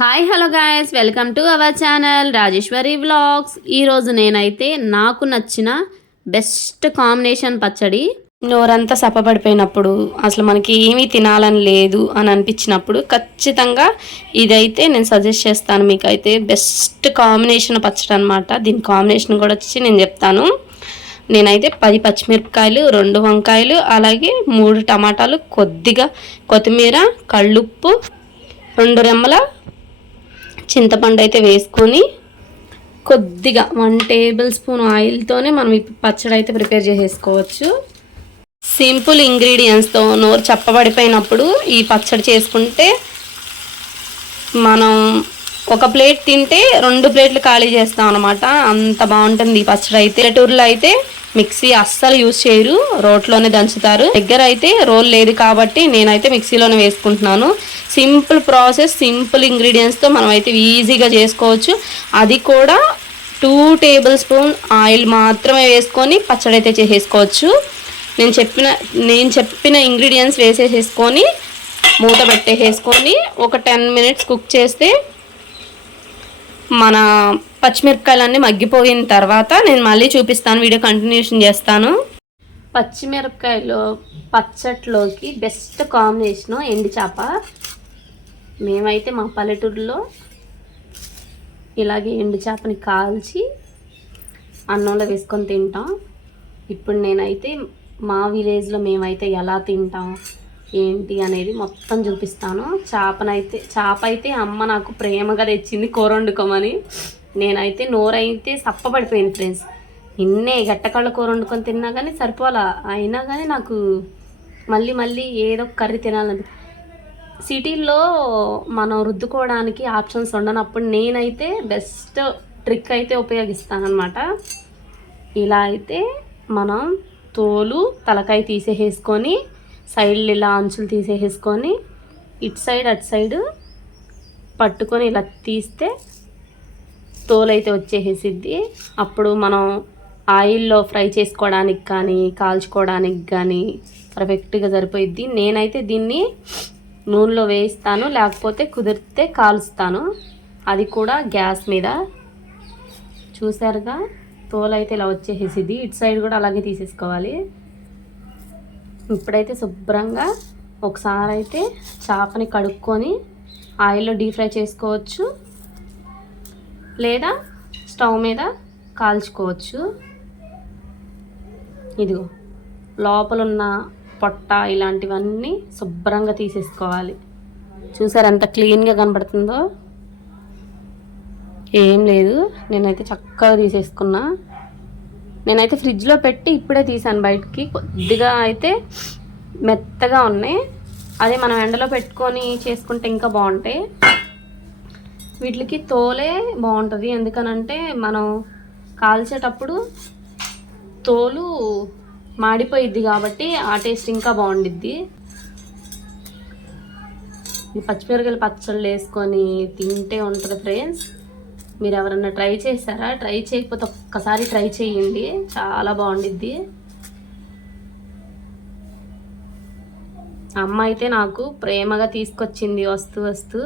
Hi hello guys, welcome to our channel Rajeshwari vlogs. ఈరోజు నేనైతే నాకు నచ్చిన బెస్ట్ కాంబినేషన్ పచ్చడి, నోరంతా సప్పబడిపోయినప్పుడు అసలు మనకి ఏమీ తినాలని లేదు అని అనిపించినప్పుడు ఖచ్చితంగా ఇదైతే నేను సజెస్ట్ చేస్తాను. మీకైతే బెస్ట్ కాంబినేషన్ పచ్చడి అనమాట. దీని కాంబినేషన్ కూడా వచ్చి నేను చెప్తాను. నేనైతే 10 పచ్చిమిరపకాయలు, 2 వంకాయలు, అలాగే 3 టమాటాలు, కొద్దిగా కొత్తిమీర, కళ్ళుప్పు, 2 రెమ్మల చింతపండు అయితే వేసుకొని కొద్దిగా 1 టేబుల్ స్పూన్ ఆయిల్తోనే మనం ఈ పచ్చడి అయితే ప్రిపేర్ చేసేసుకోవచ్చు. సింపుల్ ఇంగ్రీడియంట్స్తో నోరు చప్పబడిపోయినప్పుడు ఈ పచ్చడి చేసుకుంటే మనం ఒక ప్లేట్ తింటే 2 ప్లేట్లు ఖాళీ చేస్తాం అనమాట. అంత బాగుంటుంది ఈ పచ్చడి అయితే. పల్లెటూరులో అయితే మిక్సీ అస్సలు యూజ్ చేయరు, రోట్లోనే దంచుతారు. దగ్గర అయితే రోల్ లేదు కాబట్టి నేనైతే మిక్సీలోనే వేసుకుంటున్నాను. సింపుల్ ప్రాసెస్, సింపుల్ ఇంగ్రీడియంట్స్తో మనం అయితే ఈజీగా చేసుకోవచ్చు. అది కూడా 2 టేబుల్ స్పూన్ ఆయిల్ మాత్రమే వేసుకొని పచ్చడి అయితే చేసేసుకోవచ్చు. నేను చెప్పిన ఇంగ్రీడియంట్స్ వేసేసేసుకొని మూత పెట్టేసేసుకొని ఒక 10 మినిట్స్ కుక్ చేస్తే మన పచ్చిమిరపకాయలన్నీ మగ్గిపోయిన తర్వాత నేను మళ్ళీ చూపిస్తాను, వీడియో కంటిన్యూషన్ చేస్తాను. పచ్చిమిరపకాయలు పచ్చట్లోకి బెస్ట్ కాంబినేషను ఎండు చేప. మేమైతే మా పల్లెటూరులో ఇలాగే ఎండు చేపని కాల్చి అన్నంలో వేసుకొని తింటాం. ఇప్పుడు నేనైతే మా విలేజ్లో మేమైతే ఎలా తింటాం ఏంటి అనేది మొత్తం చూపిస్తాను. చేప అయితే అమ్మ నాకు ప్రేమగా తెచ్చింది కూర వండుకోమని. నేనైతే నోరైతే సప్పబడిపోయింది ఫ్రెండ్స్. నిన్నే గట్టకాళ్ళ కూర వండుకొని తిన్నా కానీ సరిపోలా. అయినా కానీ నాకు మళ్ళీ మళ్ళీ ఏదో కర్రీ తినాలని. సిటీల్లో మనం రుద్దుకోవడానికి ఆప్షన్స్ ఉండనప్పుడు నేనైతే బెస్ట్ ట్రిక్ అయితే ఉపయోగిస్తాను అనమాట. ఇలా అయితే మనం తోలు తలకాయ తీసేసుకొని సైడ్లు ఇలా అంచులు తీసేసుకొని ఇటు సైడ్ అటు సైడ్ పట్టుకొని ఇలా తీస్తే తోలైతే వచ్చేసేసిద్ది. అప్పుడు మనం ఆయిల్లో ఫ్రై చేసుకోవడానికి కానీ కాల్చుకోవడానికి కానీ పర్ఫెక్ట్గా సరిపోయిద్ది. నేనైతే దీన్ని నూనెలో వేయిస్తాను, లేకపోతే కుదిరితే కాలుస్తాను, అది కూడా గ్యాస్ మీద. చూసారుగా తోలైతే ఇలా వచ్చేసేసిద్ది. ఇటు సైడ్ కూడా అలాగే తీసేసుకోవాలి. ఇప్పుడైతే శుభ్రంగా ఒకసారి అయితే చేపని కడుక్కొని ఆయిల్లో డీప్ ఫ్రై చేసుకోవచ్చు, లేదా స్టవ్ మీద కాల్చుకోవచ్చు. ఇదిగో లోపల ఉన్న పొట్ట ఇలాంటివన్నీ శుభ్రంగా తీసేసుకోవాలి. చూసారు ఎంత క్లీన్గా కనబడుతుందో. ఏం లేదు, నేనైతే చక్కగా తీసేసుకున్నా. నేనైతే ఫ్రిడ్జ్లో పెట్టి ఇప్పుడే తీసాను బయటికి. కొద్దిగా అయితే మెత్తగా ఉన్నాయి. అదే మనం ఎండలో పెట్టుకొని చేసుకుంటే ఇంకా బాగుంటాయి. వీటికి తోలే బాగుంటుంది, ఎందుకనంటే మనం కాల్చేటప్పుడు తోలు మాడిపోయిద్ది కాబట్టి ఆ టేస్ట్ ఇంకా బాగుండిద్ది. ఈ పచ్చిమిరపకాయలు పచ్చళ్ళు వేసుకొని తింటే ఉంటుంది ఫ్రెండ్స్. మీరు ఎవరన్నా ట్రై చేశారా? ట్రై చేయకపోతే ఒక్కసారి ట్రై చేయండి, చాలా బాగుండిద్ది. అమ్మ అయితే నాకు ప్రేమగా తీసుకొచ్చింది వస్తూ.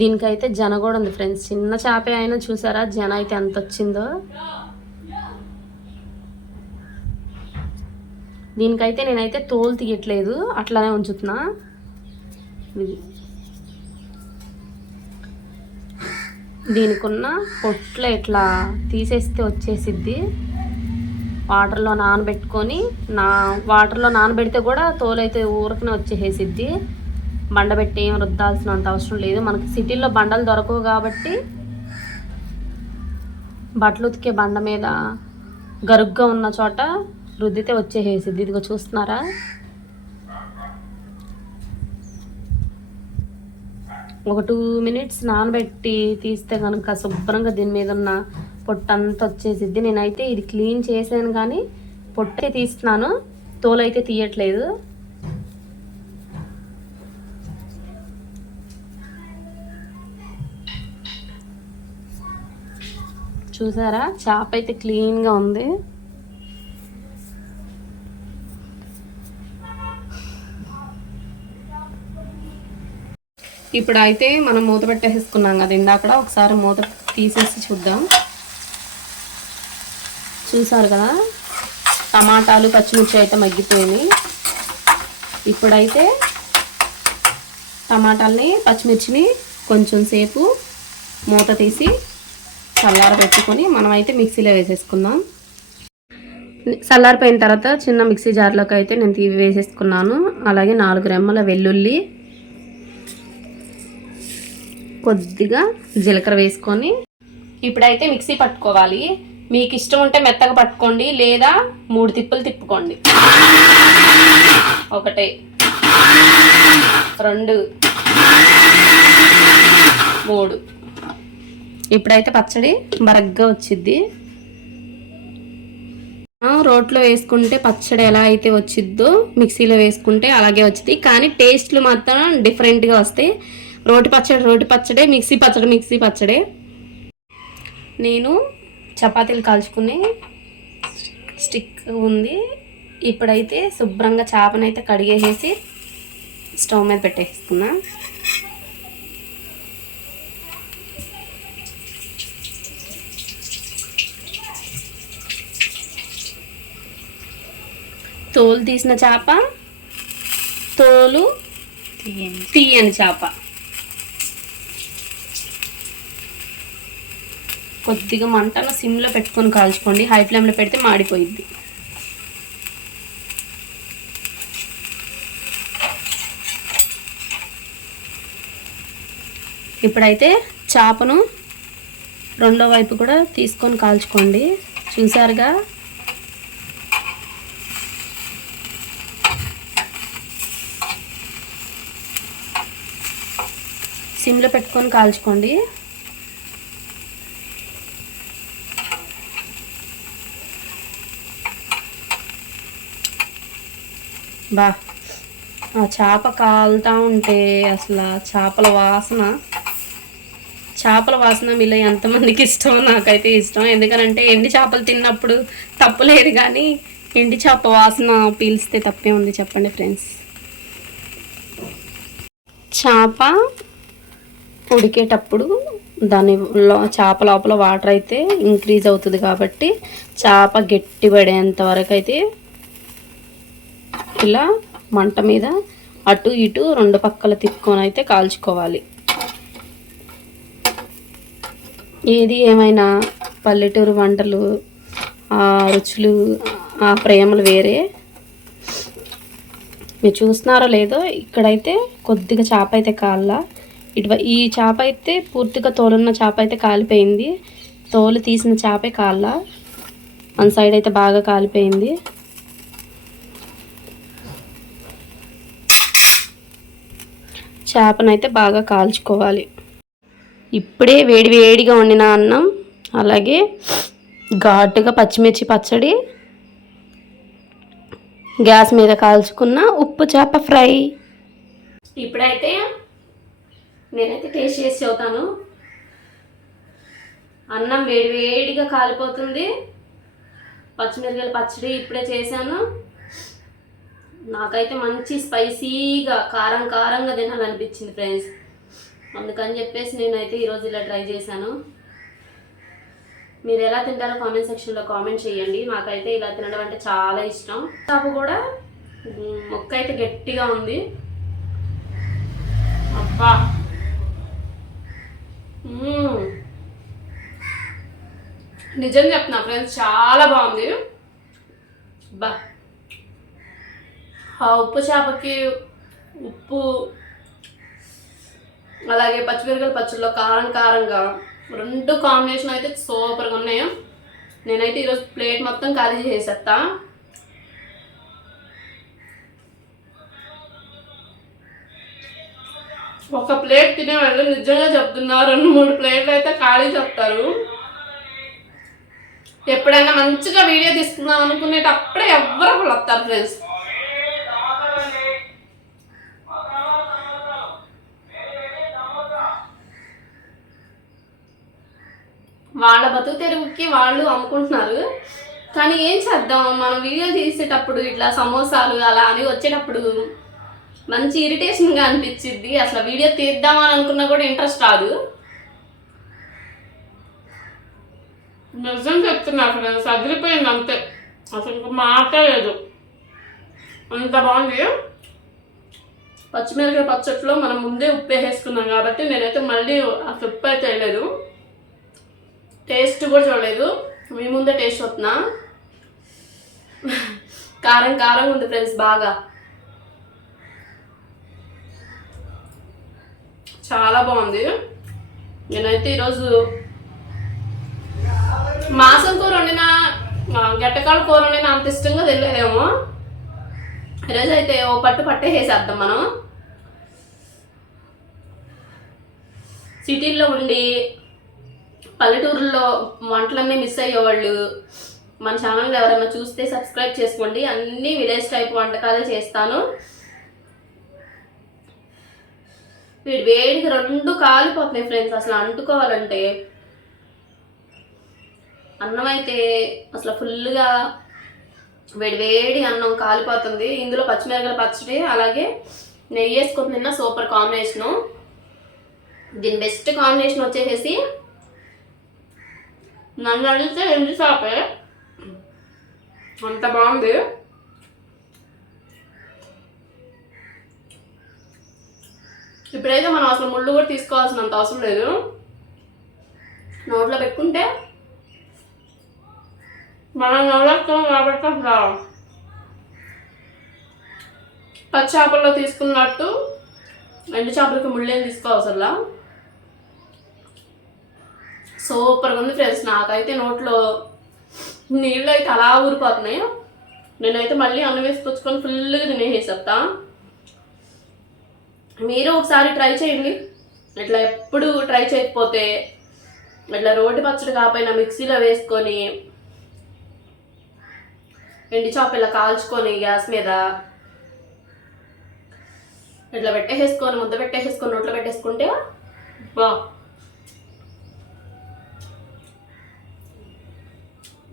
దీనికైతే జన కూడా ఉంది ఫ్రెండ్స్. చిన్న చేపే అయినా చూసారా జన అయితే ఎంత వచ్చిందో. దీనికైతే నేనైతే తోలు తీయట్లేదు, అట్లానే ఉంచుతున్నా. దీనికున్న పొట్లు ఇట్లా తీసేస్తే వచ్చేసిద్ది. వాటర్లో నానబెడితే కూడా తోలైతే ఊరకనే వచ్చేసేసిద్ది. బండబెట్టి ఏం రుద్దాల్సినంత అవసరం లేదు. మనకి సిటీల్లో బండలు దొరకవు కాబట్టి బట్టలు ఉతికే బండ మీద గరుగ్గా ఉన్న చోట రుద్దితే వచ్చేసేసిద్ది. ఇదిగో చూస్తున్నారా? ఒక 2 మినిట్స్ నానబెట్టి తీస్తే కనుక శుభ్రంగా దీని మీద ఉన్న పొట్టంతా వచ్చేసిద్ది. నేనైతే ఇది క్లీన్ చేశాను కానీ పొట్టే తీస్తున్నాను, తోలైతే తీయట్లేదు. చూసారా చేప అయితే క్లీన్గా ఉంది. ఇప్పుడు అయితే మనం మూత పెట్టేసుకున్నాం కదా ఇందాక, ఒకసారి మూత తీసేసి చూద్దాం. చూసారు కదా టమాటాలు పచ్చిమిర్చి అయితే మగ్గిపోయినాయి. ఇప్పుడైతే టమాటాలని పచ్చిమిర్చిని కొంచెం సేపు మూత తీసి చల్లారబెట్టుకొని మనమైతే మిక్సీలో వేసేసుకుందాం. చల్లారిపోయిన తర్వాత చిన్న మిక్సీ జార్లోకి అయితే నేను వేసేసుకున్నాను. అలాగే 4 రెమ్మల వెల్లుల్లి, కొద్దిగా జీలకర్ర వేసుకొని ఇప్పుడైతే మిక్సీ పట్టుకోవాలి. మీకు ఇష్టం ఉంటే మెత్తగా పట్టుకోండి, లేదా 3 తిప్పులు తిప్పుకోండి. 1 2 3. ఇప్పుడైతే పచ్చడి బరగ్గా వచ్చిద్ది. రోట్లో వేసుకుంటే పచ్చడి ఎలా అయితే వచ్చిద్దో మిక్సీలో వేసుకుంటే అలాగే వచ్చింది, కానీ టేస్ట్లు మాత్రం డిఫరెంట్గా వస్తాయి. రోటి పచ్చడే, మిక్సీ పచ్చడే. నేను చపాతీలు కాల్చుకునే స్టిక్ ఉంది. ఇప్పుడైతే శుభ్రంగా చేపనైతే కడిగేసి స్టవ్ మీద పెట్టేసుకున్నా. తోలు తీసిన చేప, తోలు తీయని చేప. కొద్దిగా మంటను సిమ్లో పెట్టుకొని కాల్చుకోండి, హై ఫ్లేమ్లో పెడితే మాడిపోయిద్ది. ఇప్పుడైతే చేపను రెండో వైపు కూడా తీసుకొని కాల్చుకోండి. చూసారుగా సిమ్లో పెట్టుకొని కాల్చుకోండి. బా ఆ చేప కాలుతూ ఉంటే అసలు చేపల వాసన మీలో ఎంతమందికి ఇష్టమో నాకైతే ఇష్టం. ఎందుకనంటే ఎండి చేపలు తిన్నప్పుడు తప్పులేదు, కానీ ఎండి చేప వాసన పీల్స్తే తప్పే ఉంది చెప్పండి ఫ్రెండ్స్. చేప ఉడికేటప్పుడు చేప లోపల వాటర్ అయితే ఇంక్రీజ్ అవుతుంది, కాబట్టి చేప గట్టి పడేంత వరకు అయితే ఇలా మంట మీద అటు ఇటు 2 పక్కల తిప్పుకొని అయితే కాల్చుకోవాలి. ఏది ఏమైనా పల్లెటూరు వంటలు, ఆ రుచులు, ఆ ప్రేమలు వేరే. మీరు చూస్తున్నారో లేదో, ఇక్కడైతే కొద్దిగా చేప అయితే ఈ చేప అయితే పూర్తిగా తోలున్న చేప అయితే కాలిపోయింది. తోలు తీసిన చేపే వన్ సైడ్ అయితే బాగా కాలిపోయింది. చేపనైతే బాగా కాల్చుకోవాలి. ఇప్పుడే వేడిగా వండిన అన్నం, అలాగే ఘాటుగా పచ్చిమిర్చి పచ్చడి, గ్యాస్ మీద కాల్చుకున్న ఉప్పు చేప ఫ్రై. ఇప్పుడైతే నేనైతే టేస్ట్ చేసి చూస్తాను. అన్నం వేడిగా కాలిపోతుంది. పచ్చిమిరపకాయల పచ్చడి ఇప్పుడే చేశాను. నాకైతే మంచి స్పైసీగా కారంగా తినాలనిపించింది ఫ్రెండ్స్. అందుకని చెప్పేసి నేనైతే ఈరోజు ఇలా ట్రై చేశాను. మీరు ఎలా తింటారో కామెంట్ సెక్షన్లో కామెంట్ చేయండి. నాకైతే ఇలా తినడం అంటే చాలా ఇష్టం. చేప కూడా ముక్క అయితే గట్టిగా ఉంది. అబ్బా, నిజంగా చెప్తున్నా ఫ్రెండ్స్, చాలా బాగుంది. బా, ఆ ఉప్పు చేపకి ఉప్పు, అలాగే పచ్చిమిరపకాయల పచ్చడిలో కారంగా 2 కాంబినేషన్ అయితే సూపర్గా ఉన్నాయి. నేనైతే ఈరోజు ప్లేట్ మొత్తం ఖాళీ చేసేస్తా. ఒక ప్లేట్ తినేవాళ్ళు నిజంగా చెప్తున్నా 2-3 ప్లేట్లు అయితే ఖాళీ చెప్తారు. ఎప్పుడైనా మంచిగా వీడియో తీసుకుందాం అనుకునేటప్పుడే ఎవరో ఒకళ్ళు వస్తారు ఫ్రెండ్స్. వాళ్ళ బతుకు తెరువుకి వాళ్ళు అమ్ముకుంటున్నారు. కానీ ఏం చేద్దాం, మనం వీడియోలు తీసేటప్పుడు ఇట్లా సమోసాలు అలా అని వచ్చేటప్పుడు మంచి ఇరిటేషన్గా అనిపించింది. అసలు వీడియో తీద్దామని అనుకున్నా కూడా ఇంట్రెస్ట్ రాదు. నిజం చెప్తున్నా ఫ్రెండ్స్, అదిరిపోయింది అంతే, అసలు ఇంక మాట లేదు, అంత బాగుంది. పచ్చిమిరపకాయ పచ్చట్లో మనం ముందే ఉప్పు వేసుకున్నాం కాబట్టి నేనైతే మళ్ళీ అసలు ఉప్పు అయితే వేయలేదు, టేస్ట్ కూడా చూడలేదు. మీ ముందే టేస్ట్ వస్తున్నా. కారం కారం ఉంది ఫ్రెండ్స్, బాగా చాలా బాగుంది. నేనైతే ఈరోజు మాసం కూర వండినా, గట్టకాల కూర వండినా అంత ఇష్టంగా తినలేదేమో. ఈరోజు అయితే ఓ పట్టేసేద్దాం. మనం సిటీల్లో ఉండి పల్లెటూరులో వంటలన్నీ మిస్ అయ్యేవాళ్ళు మన ఛానల్ ఎవరైనా చూస్తే సబ్స్క్రైబ్ చేసుకోండి. అన్ని విలేజ్ టైప్ వంటకాలే చేస్తాను. వేడికి రెండు కాలిపోతున్నాయి ఫ్రెండ్స్. అసలు అంటుకోవాలంటే అన్నం అయితే అసలు ఫుల్గా వేడి అన్నం కాలిపోతుంది. ఇందులో పచ్చిమిరపకాయల పచ్చడి అలాగే నెయ్యి వేసుకొని తిన్నా సూపర్ కాంబినేషను. దీని బెస్ట్ కాంబినేషన్ వచ్చేసేసి నన్ను అడిగితే ఎండు చేపే, అంత బాగుంది. ఇప్పుడైతే మనం అసలు ముళ్ళు కూడా తీసుకోవాల్సినంత అవసరం లేదు. నోట్లో పెట్టుకుంటే మనం నవ్వుతాం కాబట్టి అసలు పచ్చి చేపల్లో తీసుకున్నట్టు ఎండు చేపలకి ముళ్ళేం తీసుకోవసరలా. సూపర్గా ఉంది ఫ్రెండ్స్. నాకైతే నోట్లో నీళ్ళు అయితే అలా ఊరిపోతున్నాయి. నేనైతే మళ్ళీ అన్నం వేసుకొచ్చుకొని ఫుల్గా తినేసేస్తా. మీరు ఒకసారి ట్రై చేయండి. ఇట్లా ఎప్పుడు ట్రై చేయకపోతే ఇట్లా రోటి పచ్చడి కాకపోయినా మిక్సీలో వేసుకొని ఎండి చేప ఇలా కాల్చుకొని గ్యాస్ మీద ఇట్లా పెట్టేసేసుకొని ముద్ద పెట్టేసేసుకొని నోట్లో పెట్టేసుకుంటే బా.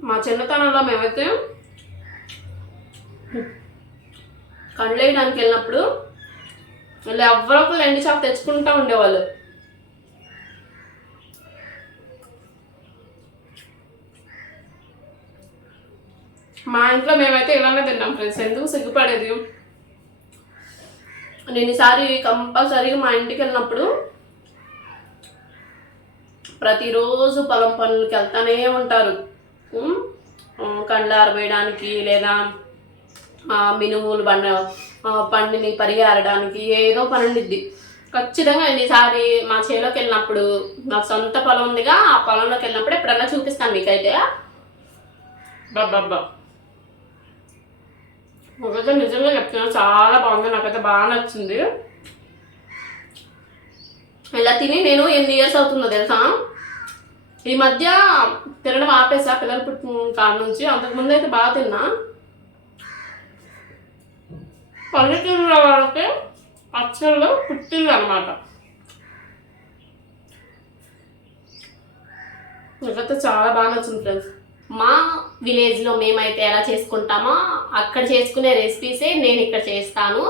మా చిన్నతనంలో మేమైతే కండ్లు వేయడానికి వెళ్ళినప్పుడు ఇలా ఎవరో ఒకరు ఎండి చేప తెచ్చుకుంటూ ఉండేవాళ్ళు. మా ఇంట్లో మేమైతే ఇలానే తిన్నాం ఫ్రెండ్స్. ఎందుకు సిగ్గుపడేది. నేను ఈసారి కంపల్సరీగా మా ఇంటికి వెళ్ళినప్పుడు ప్రతిరోజు పొలం పనులకి వెళ్తానే ఉంటారు. కండ్లు ఆరబోయడానికి లేదా మినుములు పండిని పరిగారడానికి ఏదో పని ఉండిద్ది ఖచ్చితంగా. ఈసారి మా చేలోకి వెళ్ళినప్పుడు, నాకు సొంత పొలం ఉందిగా, ఆ పొలంలోకి వెళ్ళినప్పుడు ఎప్పుడన్నా చూపిస్తాను మీకైతే. బాబ్బా ఒకైతే నిజంగా చెప్తున్నా, చాలా బాగుంది. నాకైతే బాగా నచ్చింది. ఇలా తిని నేను ఎన్ని ఇయర్స్ అవుతుందో తెలుసా. ఈ మధ్య తినడం ఆపేసా పిల్లలు పుట్టిన కాడ నుంచి. అంతకుముందు అయితే బాగా తిన్నా. పల్లెటూరులో వాళ్ళకి పచ్చళ్ళు పుట్టింది అనమాట. నాకైతే చాలా బాగా నచ్చింది ఫ్రెండ్స్. మా విలేజ్లో మేమైతే ఎలా చేసుకుంటామో అక్కడ చేసుకునే రెసిపీసే నేను ఇక్కడ చేస్తాను.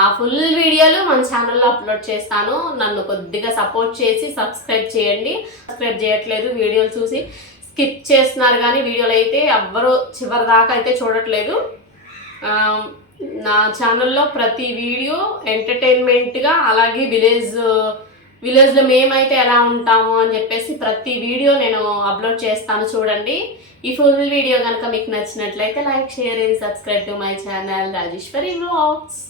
ఆ ఫుల్ వీడియోలు మన ఛానల్లో అప్లోడ్ చేస్తాను. నన్ను కొద్దిగా సపోర్ట్ చేసి సబ్స్క్రైబ్ చేయండి. సబ్స్క్రైబ్ చేయట్లేదు, వీడియోలు చూసి స్కిప్ చేస్తున్నారు కానీ వీడియోలు అయితే ఎవ్వరూ చివరి దాకా అయితే చూడట్లేదు. నా ఛానల్లో ప్రతి వీడియో ఎంటర్టైన్మెంట్గా, అలాగే విలేజ్లో మేమైతే ఎలా ఉంటాము అని చెప్పేసి ప్రతి వీడియో నేను అప్లోడ్ చేస్తాను, చూడండి. ఈ ఫుల్ వీడియో కనుక మీకు నచ్చినట్లయితే like, share and subscribe to my channel Rajeshwari vlogs.